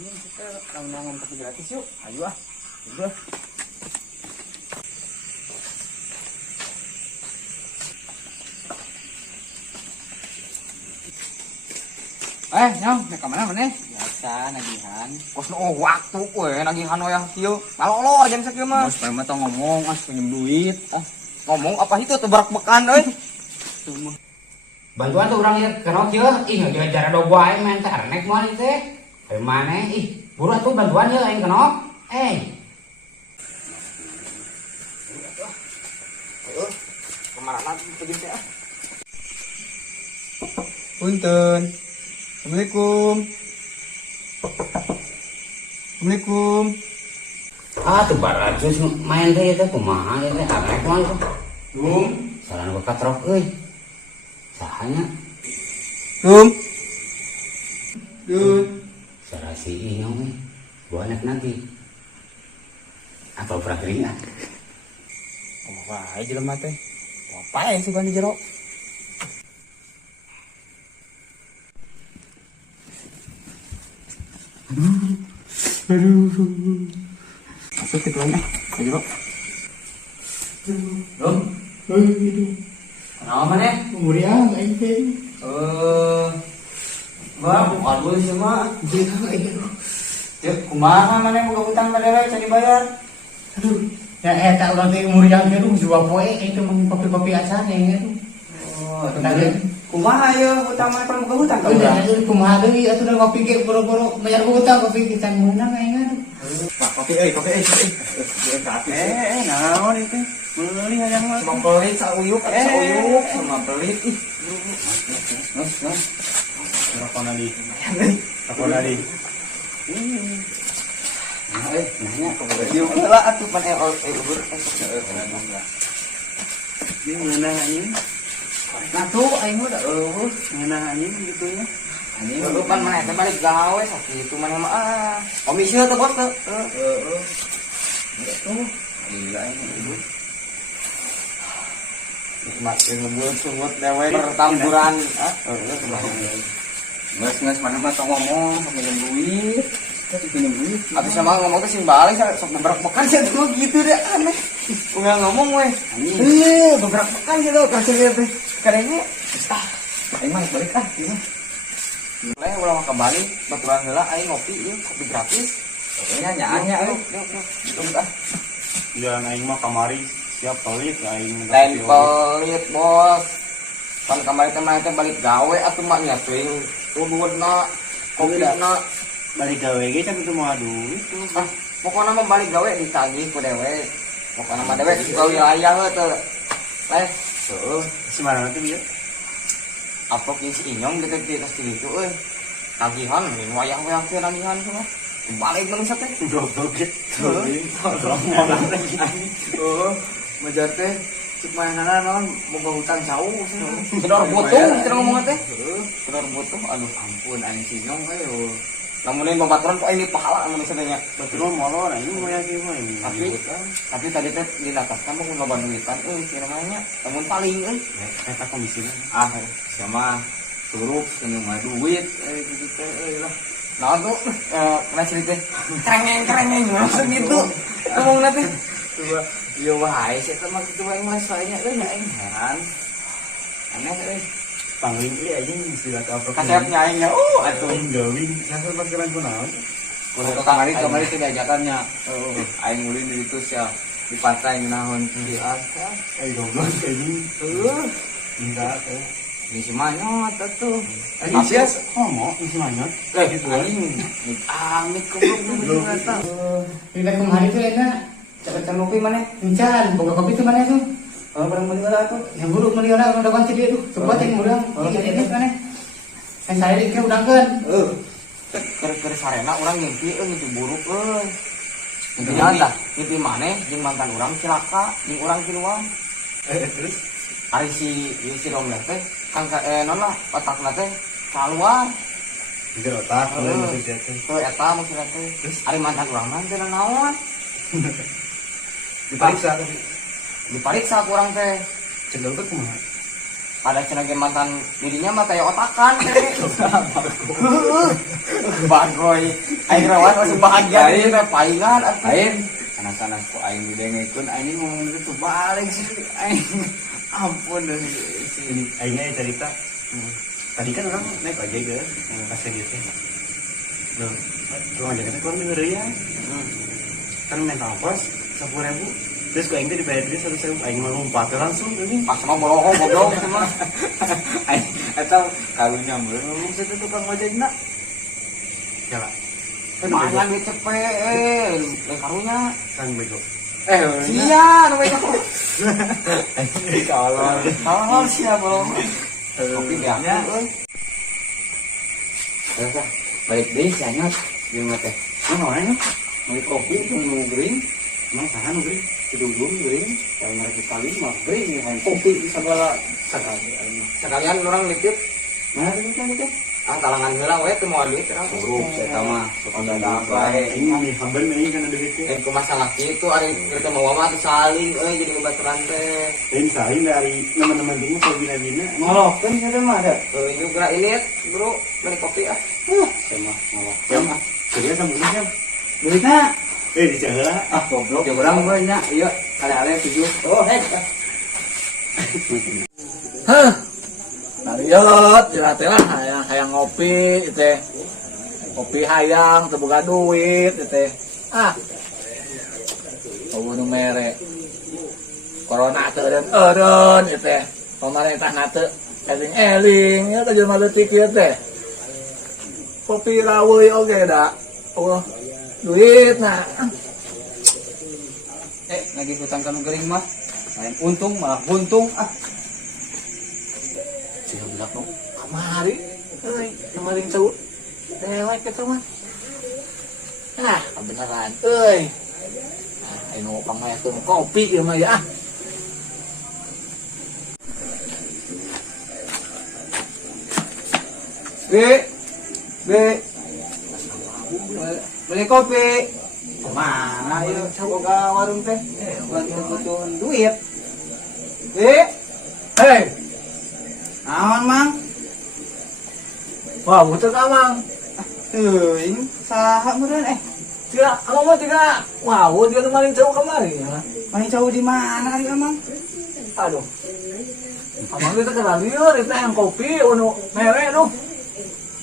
Ini kita ngomong kopi gratis yuk. Ayo ah. Udah. Nyong, ke mana maneh? Biasa nagihan. Kos waktu we nagihan we kieu. Kalolor jam sakieu mah. Mas mah tong ngomong pinjem duit. Ngomong apa itu teu berak-bekan euy. Bantuan tuh orang ya kena kieu ih ngajar do gua aing main ternek moal teh. Dari mana ih buru atuh bantuan ya aing kena. Ayo. Kemana lagi pergi teh ah. Punten. Assalamualaikum. Assalamualaikum. Tuh baratus main teh teh kumaha ya teh arek moal tuh. Saran gua katrok euy. Sahanya sarasi inyong gua anak nanti. Apa prakringan? Wah, jelema teh. Apa ya suka di jero? Masuk ke tuanya, ke jero. Kenapa maneh? Kemudian aing teh. Aduh sih mah. Cek kumaha maneh boga utang ka dewe can dibayar? Aduh, ya eta urang teh umur yang kieu jual poe itu mah kopi-kopi acan yang itu. Kumaha ya utang mah boga utang ka Oh urang? iya, kumaha deui atuh da kopi ge boro-boro bayar utang kopi kita meunang aing atuh. Wah, kopi euy. Naon itu? Meuli hayang mah. Sama pelit sauyuk sama pelit ih. Rakona di. Nanya ke boga. Yuk lah atuh pan ubur. Di mana anjing? Nah tuh aing mah da Mana anjing gitu ya. anjing lu pan maneh teh balik gawe sakitu maneh mah komisi teh bos teh. Tuh. Gila ini. Makin ngebul sungut dewe Pertamburan. Nges mana mah tong ngomong pinjem duit. Pinjem duit. Abis sama ngomong teh sing balik sok beberapa pekan sih tuh gitu deh aneh. Enggak ngomong we. Beberapa pekan gitu kasih teh. Kadangnya Aing mah balik ah ieu. mulai ulah kembali baturan heula aing ngopi ieu kopi gratis. Nya euy. Yuk ah. Jalan aing mah kamari siap pelit aing Lain pelit bos. Pan kamari teh mah teh balik gawe atuh mah nya teuing ududna kopina. balik gawe ge can itu mah duit tuh. Pokoknya mah balik gawe ditagih ku dewe. Pokoknya mah dewe suka wilayah teh. Heuh. Si mana tuh dia? Apa si inyong gitu di tas gitu euy. Tagihan min wayah-wayah teh tagihan semua. Balik bangsa teh. Goblok gitu. Majar teh cek mainana naon boga hutang jauh Kedor butuh kita ngomong teh. Kedor butuh aduh ampun anjing si nyong ayo. Lamun ini babaturan kok ini pahala anu sebenarnya. Betul molor aing mah ya kieu mah. Tapi tadi teh dilataskan mah loba duitan kira namanya. Lamun paling Eta komisina. sama suruh ini mah duit gitu teh lah. Nah tuh pernah cerita kerengeng maksud gitu ngomong nanti coba yo wahai sih teman itu yang masalahnya aing heran aneh Pangling ieu aing istilah ka apa? kasepnya aingnya atuh gawing. Sampai pikiran kunaon? kudu kamari teh diajakannya aing ulin di ditu sia di pantai naon di atas Goblok aing. Enggak teh. di Simanyot atuh Aing sia homo isi manyot. gitu aing amit goblok eta Pindah kemari tuh enak. cepet ngopi mana Encan, boga kopi tuh mana tuh? kalau barang beli atuh Yang buruk meuli orang udah kunci dia tuh. Coba ting urang. Ini mana? Saya dik ke udangkeun. Keur sarena urang ngimpi ngimpi buruk euy. Ngimpi naon tah? Ngimpi maneh jeung mantan urang cilaka jeung urang kiluan. Terus Ari si Romler teh kang naon lah otakna teh kaluar. di otak maksudnya teh. Teu eta maksudna teh. Ari mantan urang mah teh naon? Diperiksa Dipariksa ku urang teh. cendol teh kumaha? Pada cenah ge mantan dirinya mah kayak otakan. Bagoy. Aing rawat langsung bahagia ini teh palingan Aing anak-anak ku aing didengekeun aing ngomong itu balik sih aing. Ampun deh. Ini aingnya cerita. Tadi kan orang naik ojek ke pas gitu. Loh, lu ngajakin keluar negeri ya. Kan naik ongkos 10.000. Terus gue aing teh dibayar dia 1.000. Aing mau lompat langsung ini. pas mah bolohong goblok mah. Aing eta kalunya meureun ngomong situ tukang ojekna. Ya lah. Lumayan duit cepet, karunya. Kan bego. Sia, nu bego. Kalau sia belum. Kopi dia. Terus balik deui si anyot jeung teh. Naon mau kopi jeung green. Emang saha nu geuring? Hidung green, yang mereka kali mah green yang kopi segala sekali. Sekalian orang nitip. Mana teh teh? Talangan heula we teu moal duit terang. Uruk eta mah sok ada bae. Aing mah hamban meuing kan ada duit teh. Dan ke masalah kitu ari kita mau mah teh saling jadi ngebaturan teh. Lain saling dari teman-teman ini kalau bina-bina. Ngolokkeun eta mah ada. Juga ini bro, beli kopi ah. Sama ngolok. Jam ah. Jadi sambil jam. Duitna Dijaga. goblok. Ya urang mah nya ieu ale-ale 7. Oh, hek. Hah, Ariot, jelas teh lah, hayang ngopi, teh, kopi hayang, terbuka duit, teh, nu mere, corona eren, teh, pemerintah nate, eling, ya kerja maletik ya teh, kopi rawui oke dah, duit nah, Lagi hutang kanu gering mah. Lain untung malah buntung ah. sih bilang no, kamari, kemarin tahu, lewat ke rumah, kebenaran, ini pangmaya tuh kopi ya mah ya. Beli kopi. Mana ieu boga warung teh? Butuh duit. Hei, Naon, Mang? wah butuh kamang, Teuing saha meureun tidak, kamu mah tidak, wow dia kemarin jauh kemarin ya. Paling jauh di mana ari Amang? Aduh, abang itu kenal liur, itu yang kopi, merek tuh.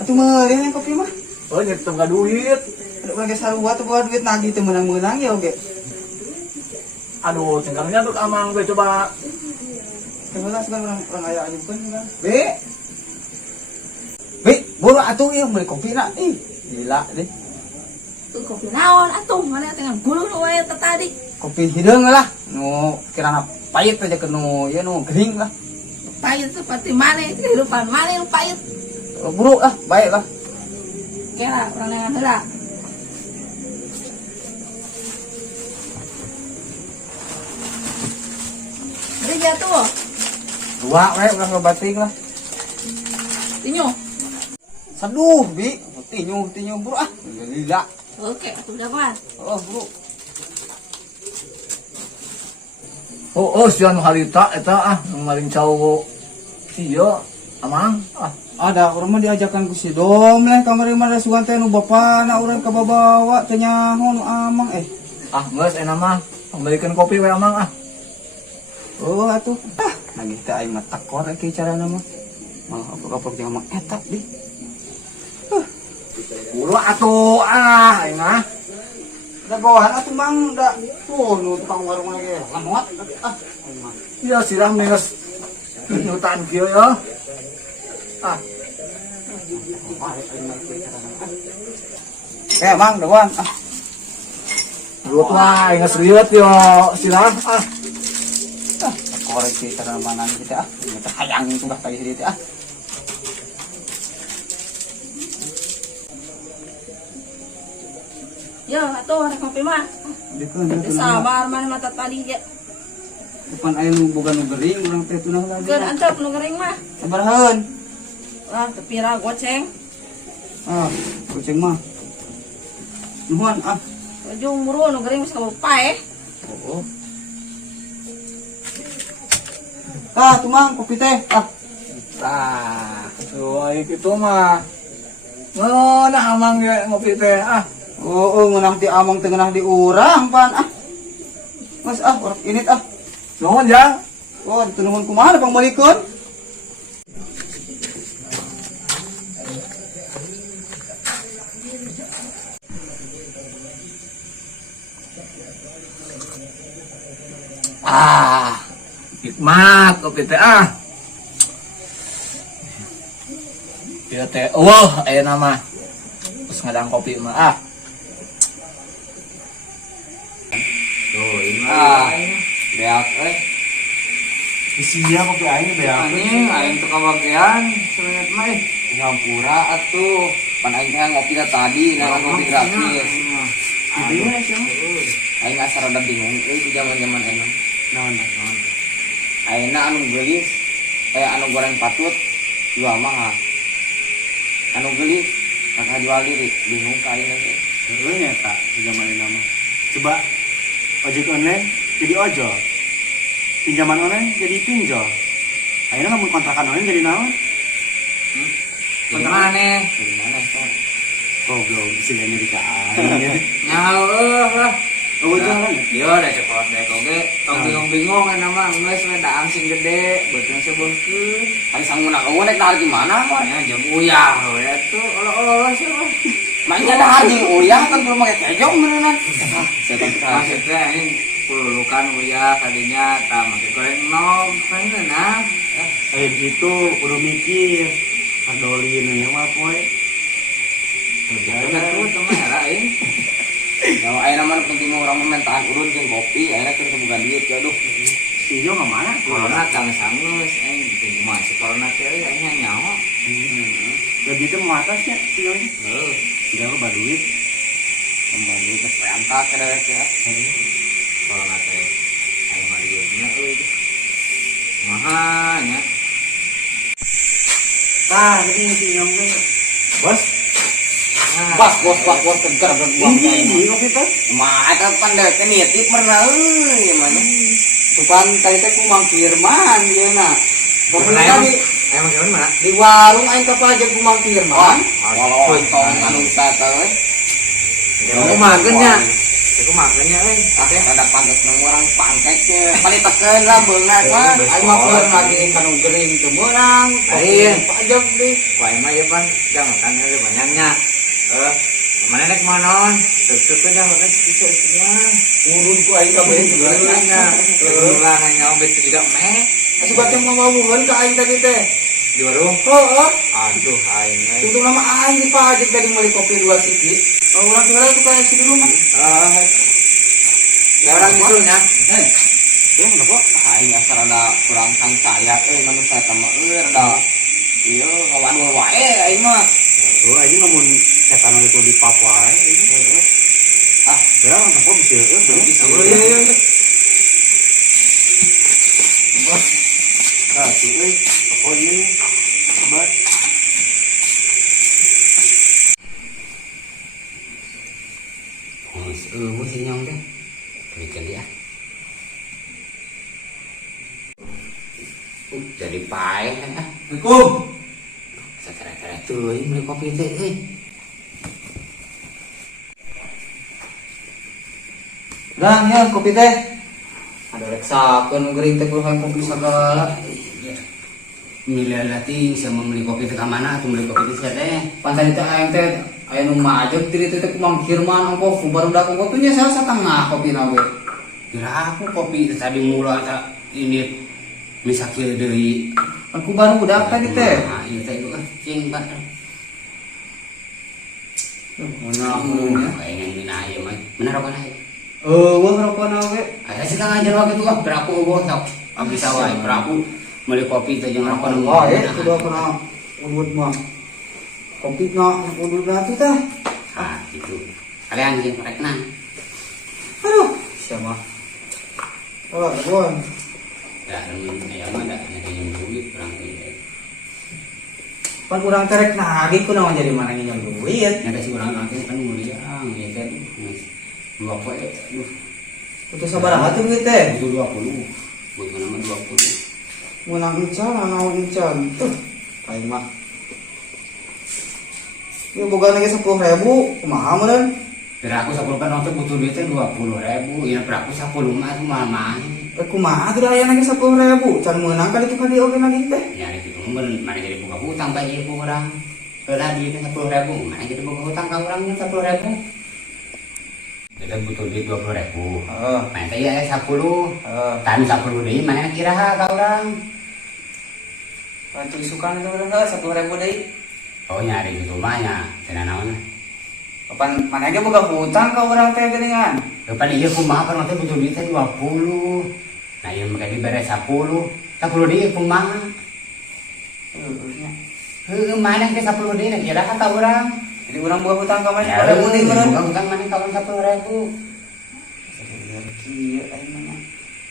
Atuh meureuh yang kopi mah. Oh, nyetem ka duit. Ada bagi sarua tuh bawa duit nagih teu meunang-meunang ya oge. Aduh, tinggalnya tuh kamang gue coba. Coba sekarang orang aya anyukeun kan. Buru atuh ieu beli kopi na. Ih, gila deh. Tuh kopi naon atuh mana dengan gulu nu wae tadi. Kopi hideung lah. Nu kirana pahit aja ke nu ieu nu gering lah. Pahit seperti mana kehidupan mana yang pahit. Buru lah, baik lah. Kira orang dengan heula. Jadi jatuh. Dua we udah ngebating lah. Tinyu. Saduh, Bi. Tinyu buru ah. Gila. Oke, atuh jagoan. Oh, buru. Oh, sian harita eta nu maring cau. Ieu, amang. Ada urang mah diajakan ku si Dom leh kamari mah rasukan teh nu bapana urang ka babawa teh nyaho nu Amang Geus enak mah. Pembelikan kopi we amang Oh atuh. Lagi teh aing mah tekor ke carana mah. Malah apa-apa jeung Amang eta di. Buru atuh aing mah. Da bawahan atuh Mang da. Nu tukang warung lagi. Lamot aing mah. Iya sirah meus nyutan kieu ya. Mang doang Lu mah geus riwet yo sirah korek sih karena mana kita kita hayang sudah kayak gitu Yo, atuh rek kopi mah. Teu sabar mana mata tadi ge. depan aya nu boga nu gering urang teh tunah lagi Keur antep nu gering mah. sabaraheun Teu pira goceng. kucing mah nuhun Ujung muru nu gering geus kabupae. tuh Mang kopi teh Nah, cuy gitu mah. Nah, amang ya ngopi teh. Ah, Oo, ngunang di amang tengah di urang pan. Mas orang ini nuhun ya. Oh, ditunungan kumaha pang balikun? Hikmat kopi teh ah. Ieu teh aya nama. Terus ngadang kopi mah ah. Tuh, ini mah. Beak Isia kopi aing beak. Anjing, aing teu kabagian sebenarnya mah ngampura atuh. Pan aing teh ngopi tadi, nah ngopi gratis. Gitu ya sih. Aing asal rada bingung euy di zaman-zaman enak. Naon. Ayeuna anu geulis anu goreng patut jual mahal. Anu geulis kakak jual diri bingung ka aing ge. Heeh nya tak zaman nama. Coba ojek online jadi ojol. Pinjaman online jadi pinjol. Akhirnya ngomong kontrakan online jadi naon? Di mana? Di mana kan? Goblok istilahnya di kaan. Nyaho lah. Oh, jalan. Iya, udah cepot deh oge. Tong bingung-bingung kan nama geus we da ansing gede, beuteung sebeungkeun. Ari sangguna eueuh nek dahar gimana mah? Ya jeung uyah we atuh. Olo-olo siapa? Mainnya dahar jeung uyah kan belum make kejong beneran. Maksudnya ini pululukan uyah kadinya tah make goreng nom kan nah. Kayak gitu kudu mikir. Kadolin nya mah poe. Udah tuh teman lain. Kalau air nama penting orang mentahan urun jeung kopi, akhirnya terus bukan duit ya aduh. Si Jo kemana? Corona tang sangeus, aing teu masuk corona teh aya nyaho. Jadi itu mau atasnya si Jo. Heuh, Tidak lo baduit. kembali ke perangkat kada ya. Corona teh aing mah dieunya euy. Mahanya. Tah, ini si Jo. Bos, Bos kejar berbuang. ini kopi teh. Mah eta pandai teh nitip merna euy mana. Tupan tadi teh ku Mang Firman ieu na. Kopi tadi Ayo mah gimana? di warung aing kapajeg ku Mang Firman. Kalau tong anu wisata we. Aku makan nya. Aku makannya euy. Tapi ada pantes nang urang pangkek teh. Palitekeun lah beungat mah. Aing mah keur lagi kanu gering teu meunang. Aing. Pajeg deui. Wah, mah ya pan, jangan kan ada banyaknya. Mana nek manon? Tutup dah makan sisa-sisa. Urun ku aing kabeh juga Nanya, ulah nanya obet tidak meh. Asup bacang mamawuhan ka aing tadi teh. Di warung. Heeh. Aduh, aing. Itu nama aing dipajeg tadi meuli kopi 2 siki. Urang tinggal itu kayak si dulu mah. Ya orang itunya. Ya kenapa? Aing asal ada kurang saya manusia sama rada. Iya, ngawan wae aing mah. Oh, aja namun setan itu di Papua. Berapa tempat bisa? Iya. Bos. Ah, tuh oh ini. Coba. Mesti nyong teh. Bikin dia. Jadi pae kan. Assalamualaikum. Sakara-kara tuh beli kopi teh euy. Gang ya kopi teh. Ada reksakeun gering teh kudu kopi sagala. Milih latih sama beli kopi teh ka mana atuh beli kopi teh teh. Pan tadi teh aing teh aya nu majeg teh teh ku Mang Firman ongko ku barudak ongko tuh nya salah satengah kopi na we. Kira aku kopi tadi mula tak ini misakil deui. Pan ku barudak tadi teh. Nah, ieu teh itu cing Pak. Pengen dina ieu mah. Bener apa naik? Wah ngerokok na we. Aya sih Kang ajar waktu itu beraku eueuh sok. Abdi sawai beraku meuli kopi teh jeung rokok nu. Oh ya kudu kena ubud mah. Kopi na kudu ratu teh. Ah, gitu. Kalian jeung rekna. Aduh, siapa? Oh, bon. Da aya mah da yang duit kurang ieu. Pan urang terek nagih kunaon jadi mana nginjem duit. Nya da si urang teh kan mulia ieu teh 2 poe. Aduh, Itu sabaraha tuh duit teh? itu 20. Buat mana mah 20. Menang encan, naon encan. Tuh, Aing mah. Ini boga lagi 10.000, kumaha meureun? Kira aku 10 kan waktu butuh duitnya 20.000. Ya per aku 10 mah mah. Kumaha teh aya lagi 10.000, can meunang kali itu kali oge lagi teh. Ya itu mana jadi buka hutang bae ieu urang. Heula duitnya 10.000, mana jadi buka hutang ka urang 10.000. Kita butuh duit 20.000. Heeh. Main teh ya 10. Kan 10 deui mana kira ka urang. Pancu isukan itu urang 10.000 deui. Oh nyari gitu mah nya cenah naon. Kapan mana ge boga hutang ka urang teh geuningan. Depan ieu kumaha kan teh butuh duit teh 20. Nah ieu make dibere 10. 10 deui kumaha? Heuh mana ge 10 deui kira ka urang. Jadi urang boga hutang ka mana? Ya, Pada deui meureun. bukan mana kawan 10.000. Kieu aing mah.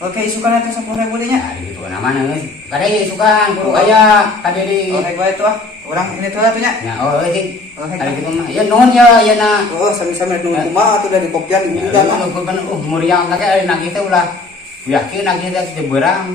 Oke, isukan atuh 10.000 deui nya. Nah, gitu namanya geus. Kada ieu sukan kudu aya ka deui. Oh, bae tuh ah. Urang ini tuh atuh nya. Ya, oh cing. Oh, Kada gitu mah. Ya nuhun ya ya na. Oh, sami-sami nuhun kumaha atuh dari kopian di Ya, bulan mah. nu kan muriang lagi ari nagih teh ulah. Yakin nagih teh teu beurang.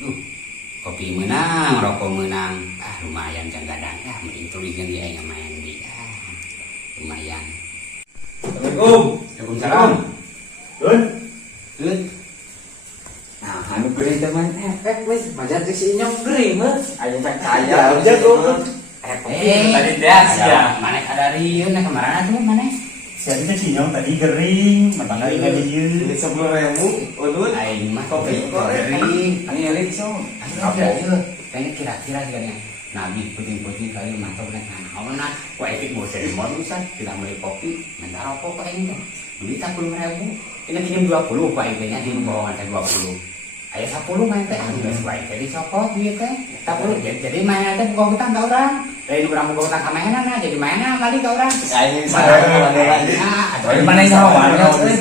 Duh. Kopi menang, rokok menang. Ah, lumayan can gadang. Ah, mending tulikeun di aing main di. Ah, lumayan. Assalamualaikum. Waalaikumsalam. Dun. Tut. Nah, anu geuring teman efek wis majan teh si Inyong geuring mah. Aya can kaya. Jago. Tadi tes ya. Mana ada rieu na kemarin tuh mana? Siapa sih Nyong tadi gering, matang kali kali ieu. 10.000. Ulun. Aing mah Kopi, gering. Ini elit so. Kayaknya kira-kira kan ya. Nabi puting-puting kali mantap kan. Nah, nah, kok etik bosan modusan tidak beli kopi, minta rokok kok ini. Duit 10.000. Ini pinjam 20 Pak Ibunya di bawah teh 20. Aya 10 main teh geus wae jadi copot duit teh. 10 jadi main teh boga hutang ka urang. Lain urang boga hutang ka mainan jadi mainan lari ka urang. Aing sareng lagi. Dari mana yang ngawan euy.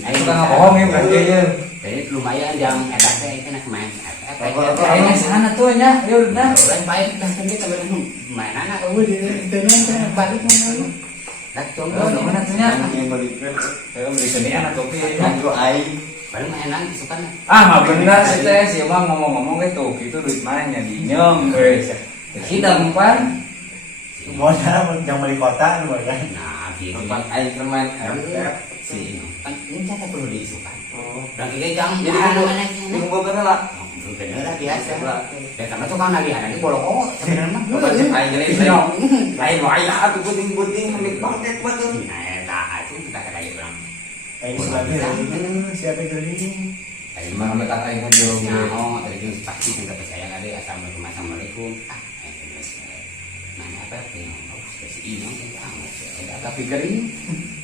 Aing Suka ngabohong ya berarti ya. Jadi lumayan yang eta teh kena main. Aing sana tuh nya, yuk dah. Lain baik dah kita berenung. Mainan eueuh di teuneun balik mana. Dak contoh Mana tuh nya? Yang berikan, saya berikan ini anak kopi. Nganggo aing. paling mainan suka Ah, mah bener sih teh, si mah ngomong-ngomong gitu, itu duit mana nya dinyem, guys. Sidang pan, Modal yang beli kota lu kan. nah gitu tempat aing permen. sih kan ini kita perlu diisukan dan kita jangan Jadi mana dikumpulkan lah. bener biasa dan sama tuh kan lagi ada di bolong sebenarnya mah Bapak cek aing geuning. Lain wae lah atuh puting-puting ambil bangkek batur. nah eta itu kita kada bilang Aing suka gering, siapa gering? tadi Mana mah metak aing ngejauh. nah tadi itu pasti kita percaya kali assalamualaikum mana apa ya si ini tapi kering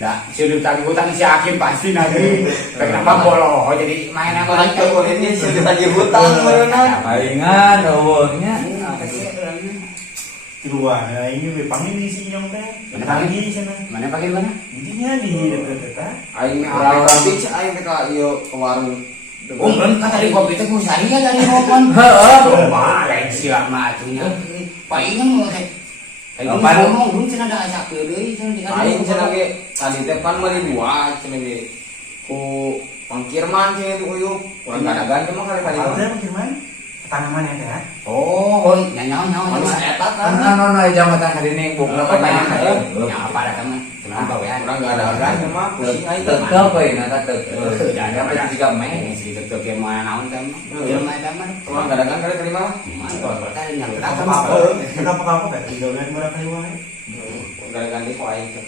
dah sudah tadi hutang si Hakim pasti nanti kenapa bolo jadi main apa Aing kok ini sudah tadi hutang meureun. palingan eueuhnya. Keluar, nah ini panggil di sini Nyong teh. Mana panggil? Panggil di sana. mana pakai mana Intinya di dekat-dekat. Aing mah orang kopi cek aing teh ka ieu ke warung. oh belum kan tadi kopi itu sehari ya dari ngomong coba lain siap matunya paling mau kayak ngomong belum cina ada asak deui cina di Aing cenah ge tadi teh pan meuli buah cenah ge. Ku pangkirman cenah itu uyup. Urang gadagan teh mah kali-kali. Kalau saya gimana? Tanaman ya teh. oh nyawa Anu saeta kan. No, jambatan hari ini buk apa banyak ya. nyawa pada teman teman bawean Urang gadagan teh mah pusing aing teh. Tetep we na tetep. jangan Jangan pada juga main. si tetep ke mana naon teh jelema eta mah Urang gadagan kali-kali mah. kalau tadi nyalur Apa-apa? Kenapa kamu gak tinggal dengan orang kali wae? Gadagan di ku aing teh.